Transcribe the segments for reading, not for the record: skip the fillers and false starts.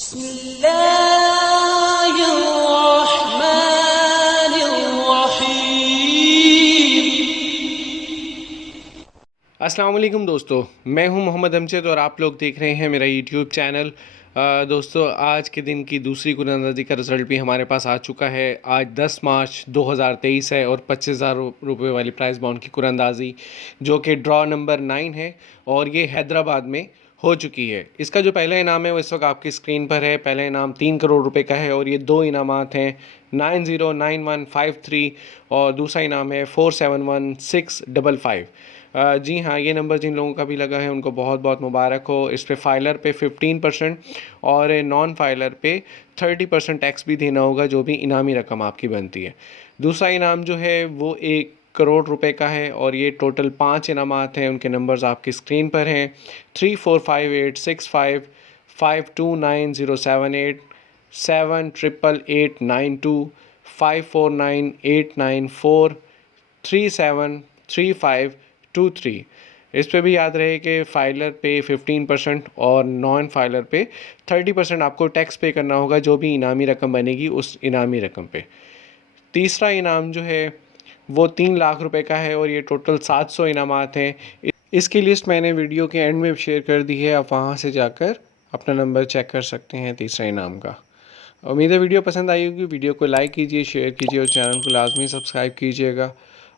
अस्सलाम वालेकुम दोस्तों, मैं हूं मोहम्मद अमजद और आप लोग देख रहे हैं मेरा यूट्यूब चैनल। दोस्तों, आज के दिन की दूसरी कुरानंदाजी का रिज़ल्ट भी हमारे पास आ चुका है। आज 10 मार्च 2023 है और 25,000 रुपये वाली प्राइस बाउंड की कुरानंदाजी जो कि ड्रॉ नंबर 9 है और ये हैदराबाद में हो चुकी है। इसका जो पहला इनाम है वो इस वक्त आपकी स्क्रीन पर है। पहला इनाम 3 करोड़ रुपए का है और ये दो इनामात हैं 909153 और दूसरा इनाम है 471655। जी हाँ, ये नंबर जिन लोगों का भी लगा है उनको बहुत बहुत मुबारक हो। इस पे फाइलर पे 15% और नॉन फाइलर पे 30% टैक्स भी देना होगा जो भी इनामी रकम आपकी बनती है। दूसरा इनाम जो है वो 1 करोड़ रुपए का है और ये टोटल 5 इनामात हैं। उनके नंबर्स आपकी स्क्रीन पर हैं 345865 529078 78892 549894373523। इस पे भी याद रहे कि फ़ाइलर पे 15% और नॉन फाइलर पे 30% आपको टैक्स पे करना होगा जो भी इनामी रकम बनेगी उस इनामी रकम पे। तीसरा इनाम जो है वो 3 लाख रुपए का है और ये टोटल 700 इनामात हैं। इसकी लिस्ट मैंने वीडियो के एंड में शेयर कर दी है, आप वहाँ से जाकर अपना नंबर चेक कर सकते हैं तीसरा इनाम का। उम्मीद है वीडियो पसंद आई होगी। वीडियो को लाइक कीजिए, शेयर कीजिए और चैनल को लाजमी सब्सक्राइब कीजिएगा।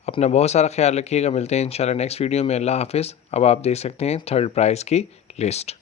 अपना बहुत सारा ख्याल रखिएगा। मिलते हैं इंशाल्लाह नेक्स्ट वीडियो में। अल्लाह हाफिज़। अब आप देख सकते हैं थर्ड प्राइज़ की लिस्ट।